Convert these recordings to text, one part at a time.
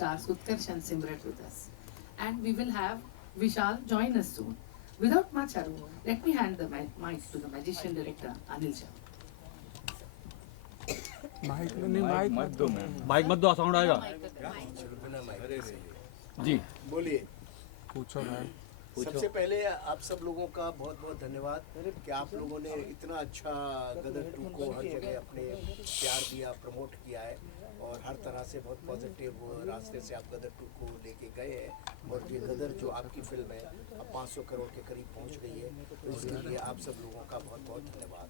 stars Utkarsh and Simrat with us. And we will have Vishal join us soon. Without much ado, let me hand the mic to the magician director Anil Jha. Mike नहीं, mike मत दो ma'am, mic मत दो, sound आएगा जी। बोलिए। पूछो ma'am. सबसे पहले आप सब लोगों का बहुत बहुत धन्यवाद कि आप लोगों ने इतना अच्छा गदर 2 को हर जगह अपने प्यार दिया, प्रमोट किया है और हर तरह से बहुत पॉजिटिव रास्ते से आप गदर 2 को लेके गए हैं। और ये गदर जो आपकी फिल्म है अब 500 करोड़ के करीब पहुंच गई है, तो इसके लिए आप सब लोगों का बहुत बहुत धन्यवाद।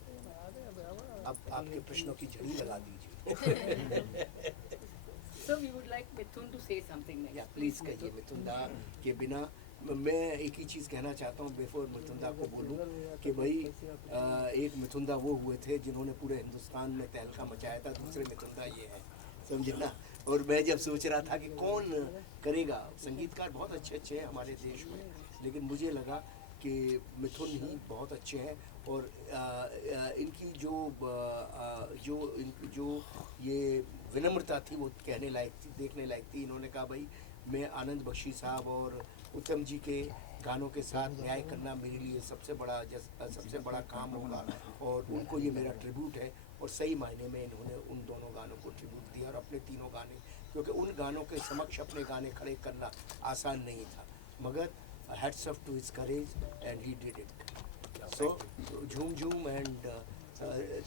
अब आपके प्रश्नों की झड़ी लगा दीजिए। So we would like Mithun to say something next. या प्लीज़ कहिए। मिथुन दा के बिना मैं एक ही चीज़ कहना चाहता हूँ बिफोर मिथुन दा को बोलूँ कि भाई एक मिथुन दा वो हुए थे जिन्होंने पूरे हिंदुस्तान में तहलका मचाया था, दूसरे मिथुन दा ये है, समझे ना। और मैं जब सोच रहा था कि कौन करेगा, संगीतकार बहुत अच्छे अच्छे हैं हमारे देश में, लेकिन मुझे लगा कि मिथुन ही बहुत अच्छे हैं। और इनकी जो ये विनम्रता थी वो कहने लायक थी, देखने लायक थी। इन्होंने कहा भाई मैं आनंद बख्शी साहब और उत्तम जी के गानों के साथ न्याय करना मेरे लिए सबसे बड़ा काम होगा और उनको ये मेरा ट्रिब्यूट है। और सही मायने में इन्होंने उन दोनों गानों को ट्रिब्यूट दिया और अपने तीनों गाने, क्योंकि उन गानों के समक्ष अपने गाने खड़े करना आसान नहीं था, मगर hats off to his courage and he did it. So झूम झूम एंड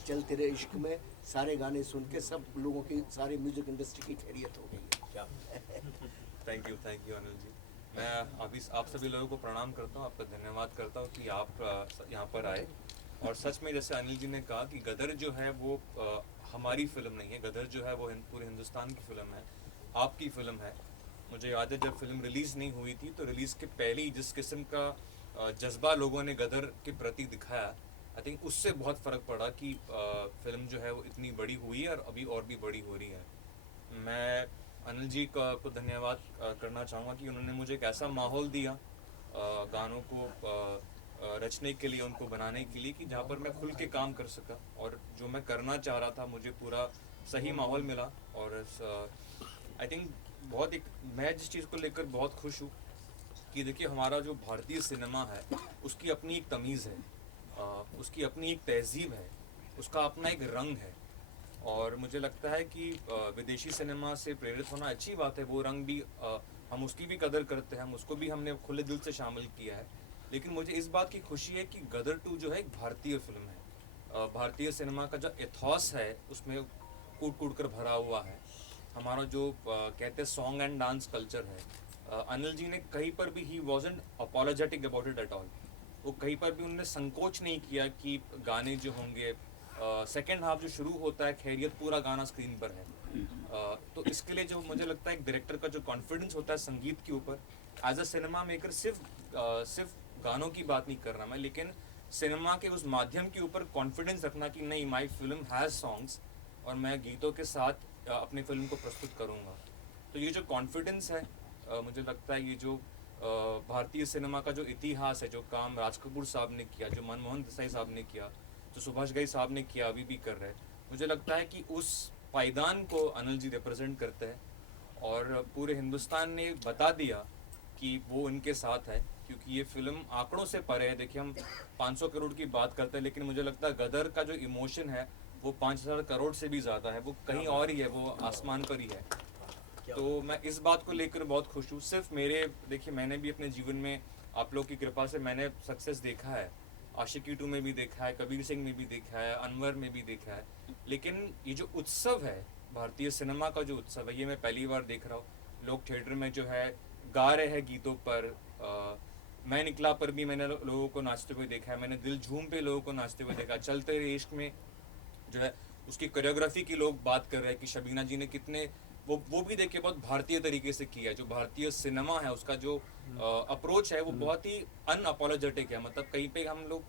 चल तेरे इश्क में सारे गाने सुन के सब लोगों की, सारे म्यूजिक इंडस्ट्री की खैरियत हो गई है। Thank you Anil ji. मैं अभी आप सभी लोगों को प्रणाम करता हूँ, आपका धन्यवाद करता हूँ कि आप यहाँ पर आए। और सच में जैसे अनिल जी ने कहा कि गदर जो है वो हमारी फिल्म नहीं है, गदर जो है वो पूरे हिंदुस्तान की फिल्म है, आपकी फिल्म है। मुझे याद है जब फिल्म रिलीज़ नहीं हुई थी तो रिलीज़ के पहले ही जिस किस्म का जज्बा लोगों ने गदर के प्रति दिखाया, आई थिंक उससे बहुत फ़र्क पड़ा कि फिल्म जो है वो इतनी बड़ी हुई है और अभी और भी बड़ी हो रही है। मैं अनिल जी को धन्यवाद करना चाहूँगा कि उन्होंने मुझे एक ऐसा माहौल दिया गानों को रचने के लिए, उनको बनाने के लिए, कि जहाँ पर मैं खुल के काम कर सका और जो मैं करना चाह रहा था मुझे पूरा सही माहौल मिला। और आई थिंक मैं जिस चीज़ को लेकर बहुत खुश हूँ कि देखिए हमारा जो भारतीय सिनेमा है उसकी अपनी एक तमीज़ है, उसकी अपनी एक तहजीब है, उसका अपना एक रंग है। और मुझे लगता है कि विदेशी सिनेमा से प्रेरित होना अच्छी बात है, वो रंग भी हम उसकी भी कदर करते हैं, उसको भी हमने खुले दिल से शामिल किया है। लेकिन मुझे इस बात की खुशी है कि गदर 2 जो है एक भारतीय फिल्म है। भारतीय सिनेमा का जो एथॉस है उसमें कूट कूट कर भरा हुआ है। हमारा जो कहते हैं सॉन्ग एंड डांस कल्चर है, अनिल जी ने कहीं पर भी he wasn't apologetic about it at all. वो कहीं पर भी उन्होंने संकोच नहीं किया कि गाने जो होंगे सेकेंड हाफ जो शुरू होता है खैरियत पूरा गाना स्क्रीन पर है। तो इसके लिए जो मुझे लगता है एक डायरेक्टर का जो कॉन्फिडेंस होता है संगीत के ऊपर, एज अ सिनेमा मेकर सिर्फ गानों की बात नहीं कर रहा मैं, लेकिन सिनेमा के उस माध्यम के ऊपर कॉन्फिडेंस रखना कि नहीं, माई फिल्म हैज़ सॉन्ग्स और मैं गीतों के साथ अपनी फिल्म को प्रस्तुत करूँगा। तो ये जो कॉन्फिडेंस है, मुझे लगता है ये जो भारतीय सिनेमा का जो इतिहास है, जो काम राज कपूर साहब ने किया, जो मनमोहन देसाई साहब ने किया, जो सुभाष घई साहब ने किया, अभी भी कर रहे हैं, मुझे लगता है कि उस पायदान को अनिल जी रिप्रेजेंट करते हैं। और पूरे हिंदुस्तान ने बता दिया कि वो उनके साथ है, क्योंकि ये फिल्म आंकड़ों से परे है। देखिए हम 500 करोड़ की बात करते हैं, लेकिन मुझे लगता है गदर का जो इमोशन है वो 5000 करोड़ से भी ज़्यादा है, वो कहीं और ही है, वो आसमान पर ही है। तो मैं इस बात को लेकर बहुत खुश हूँ। सिर्फ देखिए मैंने भी अपने जीवन में आप लोग की कृपा से मैंने सक्सेस देखा है, आशिकी 2 में भी देखा है, कबीर सिंह में भी देखा है, अनवर में भी देखा है, लेकिन ये जो उत्सव है, भारतीय सिनेमा का जो उत्सव है, ये मैं पहली बार देख रहा हूँ। लोग थिएटर में जो है गा रहे हैं गीतों पर, मैं निकला पर भी मैंने लोगों को नाचते हुए देखा है, मैंने दिल झूम पे लोगों को नाचते हुए देखा। चलते रहे इश्क में जो है उसकी कोरियोग्राफी की लोग बात कर रहे हैं कि शबीना जी ने कितने वो भी देखिए बहुत भारतीय तरीके से किया है। जो भारतीय सिनेमा है उसका जो अप्रोच है वो बहुत ही अनअपोलोजेटिक है, मतलब कहीं पे हम लोग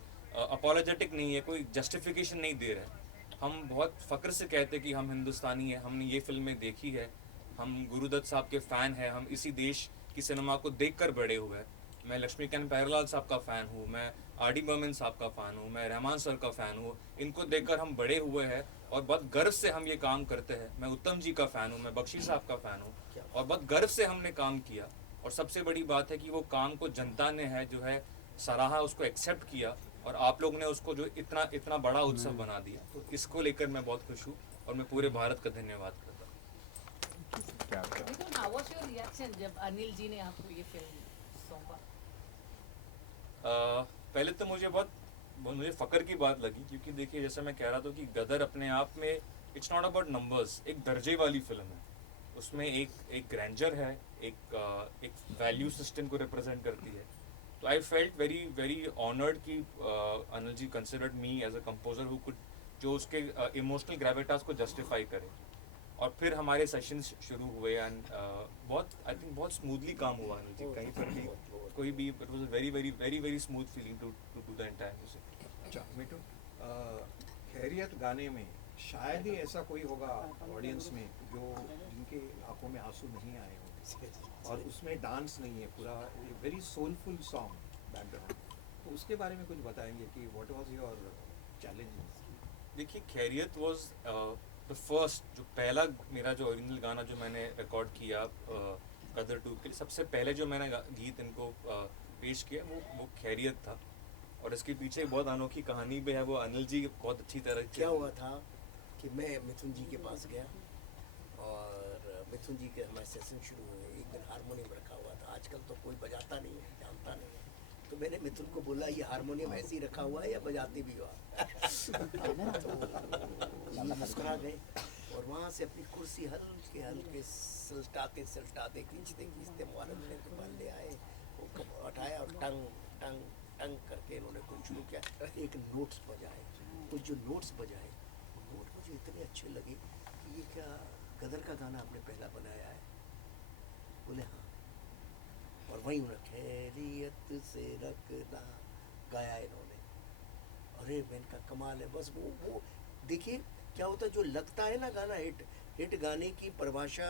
अपोलोजेटिक नहीं है, कोई जस्टिफिकेशन नहीं दे रहे। हम बहुत फ़ख्र से कहते हैं कि हम हिंदुस्तानी हैं, हमने ये फिल्में देखी है, हम गुरुदत्त साहब के फ़ैन हैं, हम इसी देश की सिनेमा को देखकर बड़े हुए हैं। मैं लक्ष्मीकांत प्यारेलाल साहब का फ़ैन हूँ, मैं आर डी बर्मन साहब का फ़ैन हूँ, मैं रहमान सर का फ़ैन हूँ। इनको देखकर हम बड़े हुए हैं और बहुत गर्व से हम ये काम करते हैं। मैं उत्तम जी का फ़ैन हूँ, मैं बख्शी साहब का फ़ैन हूँ। और बहुत गर्व से हमने काम किया, और सबसे बड़ी बात है कि वो काम को जनता ने है जो है सराहा, उसको एक्सेप्ट किया, और आप लोग ने उसको जो इतना इतना बड़ा उत्सव बना दिया, तो इसको लेकर मैं बहुत खुश हूँ और मैं पूरे भारत का धन्यवाद करता हूँ। क्या मिथुन, how was your reaction जब अनिल जी ने आपको ये फिल्म सौंपा? पहले तो मुझे फ़क्र की बात लगी, क्योंकि देखिए जैसे मैं कह रहा था कि गदर अपने आप में इट्स नॉट अबाउट नंबर्स, एक दर्जे वाली फिल्म है, उसमें एक ग्रैंडर है, एक वैल्यू सिस्टम को रिप्रेजेंट करती है। तो I felt very very honoured कि Anil ji considered me as a composer who could, जो उसके इमोशनल ग्रेविटास को जस्टिफाई करे। और फिर हमारे सेशंस शुरू हुए एंड आई थिंक बहुत स्मूथली काम हुआ अनिल जी, कहीं पर भी कोई भी, it was a very very very very smooth feeling to do the entire music. अच्छा मिठू, खैरियत गाने में शायद ही ऐसा कोई होगा ऑडियंस में जो जिनके आंखों में आंसू नहीं आए हों, और उसमें डांस नहीं है, पूरा वेरी सोलफुल सॉन्ग बैकग्राउंड, तो उसके बारे में कुछ बताएंगे कि व्हाट वाज योर चैलेंज? देखिए खैरियत वाज द फर्स्ट, जो पहला मेरा जो ओरिजिनल गाना जो मैंने रिकॉर्ड किया गदर 2 के लिए, सबसे पहले जो मैंने गीत इनको पेश किया वो खैरियत था। और इसके पीछे एक बहुत अनोखी कहानी भी है, वो अनिल जी बहुत अच्छी तरह क्या हुआ था कि मैं मिथुन जी के पास गया और मिथुन जी के हमारे सेशन शुरू हुए। एक दिन हारमोनियम रखा हुआ था, आजकल तो कोई बजाता नहीं है, जानता नहीं है, तो मैंने मिथुन को बोला ये हारमोनियम ऐसे ही रखा हुआ है या बजाते भी हो? तो मुस्कुरा गए और वहाँ से अपनी कुर्सी हल्के हल्के सलटाते सलटाते खींचते खींचते मुबारक ने के पास ले आए, वो उठाया और टंग टंग टंग करके इन्होंने कुछ शुरू किया। एक नोट्स बजाए, कुछ जो नोट्स बजाए, नोट मुझे इतने अच्छे लगे कि ये क्या गदर का गाना आपने पहला बनाया है? बोले हाँ। और वहीं उन्होंने खैरियत से रखना गाया इन्होंने। अरे मैंने का कमाल है। बस वो देखिए क्या होता है, जो लगता है ना गाना हिट गाने की परिभाषा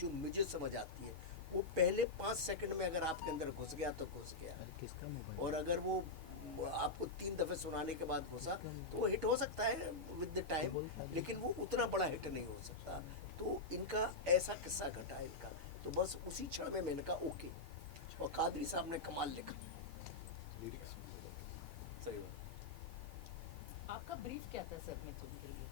जो मुझे समझ आती है, वो पहले 5 सेकंड में अगर आपके अंदर घुस गया तो घुस गया, और अगर वो आपको 3 दफे सुनाने के बाद घुसा तो वो हिट हो सकता है विद द टाइम, लेकिन वो उतना बड़ा हिट नहीं हो सकता। तो इनका ऐसा किस्सा घटा है इनका, तो बस उसी क्षण में मैंने कहा ओके, और कादरी साहब ने कमाल लिखा। सही बात। आपका ब्रीफ क्या था सर मिथुन के लिए?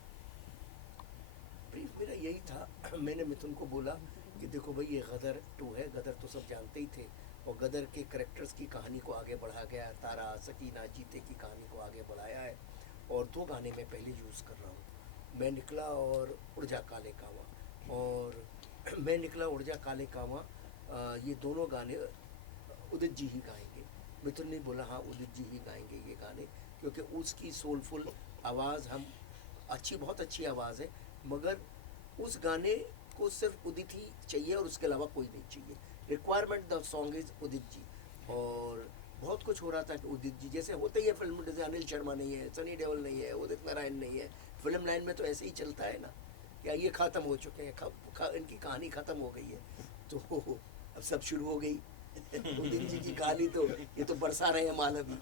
ब्रीफ मेरा यही था, मैंने मिथुन को बोला कि देखो भाई ये गदर 2 है, गदर तो सब जानते ही थे, और गदर के कैरेक्टर्स की कहानी को आगे बढ़ा गया है, तारा सकीना जीते की कहानी को आगे बढ़ाया है, और 2 गाने मैं पहले यूज़ कर रहा हूँ, मैं निकला और उड़ जा काले कावा। और मैं निकला उड़ जा काले कावा, ये दोनों गाने उदित जी ही गाएंगे। मिथुन ने बोला हाँ उदित जी ही गाएंगे ये गाने, क्योंकि उसकी सोलफुल आवाज़ हम बहुत अच्छी आवाज़ है, मगर उस गाने को सिर्फ उदित ही चाहिए और उसके अलावा कोई नहीं चाहिए। Requirement the song is Udit ji. और बहुत कुछ हो रहा था कि उदित जी जैसे होते ही है फिल्म में, जैसे अनिल शर्मा नहीं है, सनी देओल नहीं है, उदित नारायण नहीं है, फिल्म लाइन में तो ऐसे ही चलता है ना, या ये ख़त्म हो चुके हैं, इनकी कहानी ख़त्म हो गई है, तो अब सब शुरू हो गई उदित जी की कहानी, तो ये तो बरसा रहे हैं माल अभी।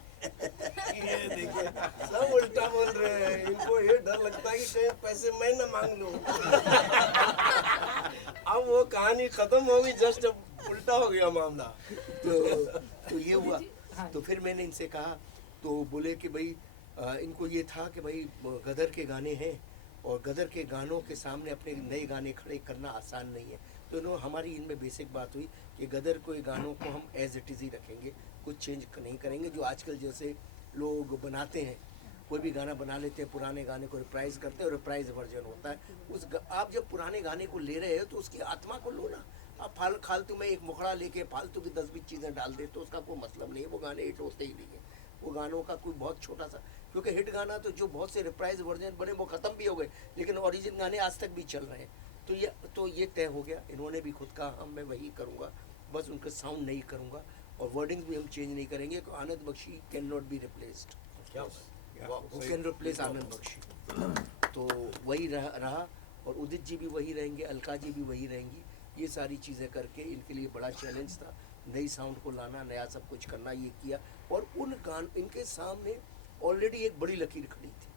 ये देखिए सब उल्टा बोल रहे हैं, इनको ये डर लगता है कि कहीं पैसे मैं ना मांग लूं। अब वो कहानी खत्म हो गई, जस्ट अब उल्टा हो गया मामला। तो ये हुआ। तो फिर मैंने इनसे कहा, तो बोले कि भाई इनको ये था कि भाई गदर के गाने हैं और गदर के गानों के सामने अपने नए गाने खड़े करना आसान नहीं है। तो इन्होंने हमारी इनमें बेसिक बात हुई कि गदर के गानों को हम एज इट इज़ ही रखेंगे, कुछ चेंज नहीं करेंगे। जो आजकल जैसे लोग बनाते हैं, कोई भी गाना बना लेते हैं, पुराने गाने को रिप्राइज करते हैं और रिप्राइज वर्जन होता है। आप जब पुराने गाने को ले रहे हो तो उसकी आत्मा को लो ना। आप फालतू में एक मुखड़ा लेके फालतू की 10-20 चीज़ें डाल दे तो उसका कोई मतलब नहीं है, वो गाने हिट होते ही नहीं है। वो गानों का कोई बहुत छोटा सा, क्योंकि हिट गाना तो जो बहुत से रिप्राइज वर्जन बने वो ख़त्म भी हो गए, लेकिन ओरिजिनल गाने आज तक भी चल रहे हैं। तो ये तय हो गया। इन्होंने भी खुद कहा मैं वही करूँगा, बस उनका साउंड नहीं करूँगा और वर्डिंग भी हम चेंज नहीं करेंगे। Anand Bakshi can not be replaced, who can replace Anand Bakshi. तो वही रहा और उदित जी भी वही रहेंगे, अलका जी भी वही रहेंगी। ये सारी चीज़ें करके इनके लिए बड़ा चैलेंज था, नई साउंड को लाना, नया सब कुछ करना, ये किया। और इनके सामने ऑलरेडी एक बड़ी लकीर खड़ी थी।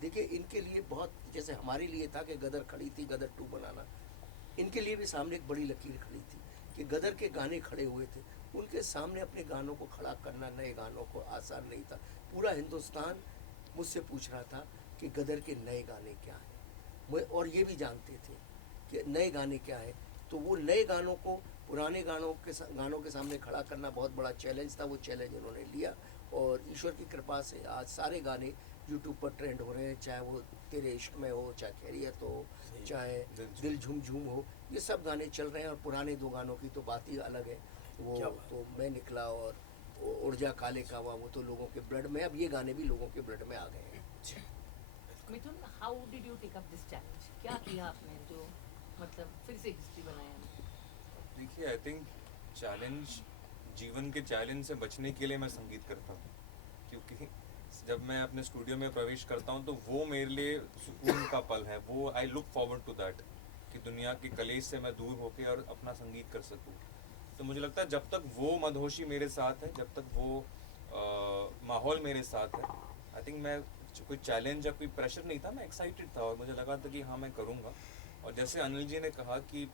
देखिए इनके लिए बहुत, जैसे हमारे लिए था कि गदर खड़ी थी, गदर 2 बनाना, इनके लिए भी सामने एक बड़ी लकीर खड़ी थी कि गदर के गाने खड़े हुए थे, उनके सामने अपने गानों को खड़ा करना, नए गानों को आसान नहीं था। पूरा हिंदुस्तान मुझसे पूछ रहा था कि गदर के नए गाने क्या हैं, और ये भी जानते थे कि नए गाने क्या है। तो वो नए गानों को पुराने गानों के सामने खड़ा करना बहुत बड़ा चैलेंज था। वो चैलेंज उन्होंने लिया और ईश्वर की कृपा से आज सारे गाने यूट्यूब पर ट्रेंड हो रहे हैं, चाहे वो तेरे इश्क में हो, चाहे खैरियत हो, चाहे दिल झूम झूम हो, ये सब गाने चल रहे हैं। और पुराने 2 गानों की तो बात ही अलग है। वो तो मैं निकला और उड़ काले कावा, वो तो लोगों के ब्लड में, अब ये गाने भी लोगों के ब्लड में आ गए हैं। Mithun, how did you take up this challenge? क्या किया आपने जो मतलब फिर से हिस्ट्री बनाया? देखिए, आई थिंक चैलेंज, जीवन के चैलेंज से बचने के लिए मैं संगीत करता हूँ, क्योंकि जब मैं अपने स्टूडियो में प्रवेश करता हूँ तो वो मेरे लिए सुकून का पल है। वो I look forward to that, कि दुनिया के कलेश से मैं दूर होके और अपना संगीत कर सकूँ। तो मुझे लगता है जब तक वो मदहोशी मेरे साथ है, जब तक वो माहौल मेरे साथ है, आई थिंक मैं कोई चैलेंज या कोई प्रेशर नहीं था, मैं एक्साइटेड था और मुझे लगा था कि हाँ मैं करूँगा। और जैसे अनिल जी ने कहा कि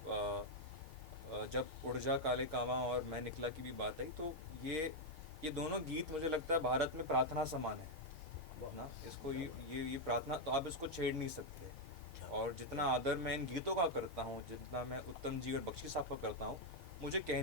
जब उड़ काले कावा और मैं निकला की भी बात आई, तो ये दोनों गीत मुझे लगता है भारत में प्रार्थना समान है ना। इसको ये प्रार्थना तो आप इसको छेड़ नहीं सकते। और जितना आदर मैं इन गीतों का करता हूँ, जितना मैं उत्तम जी और बख्शी साहब का करता हूँ, मुझे कहने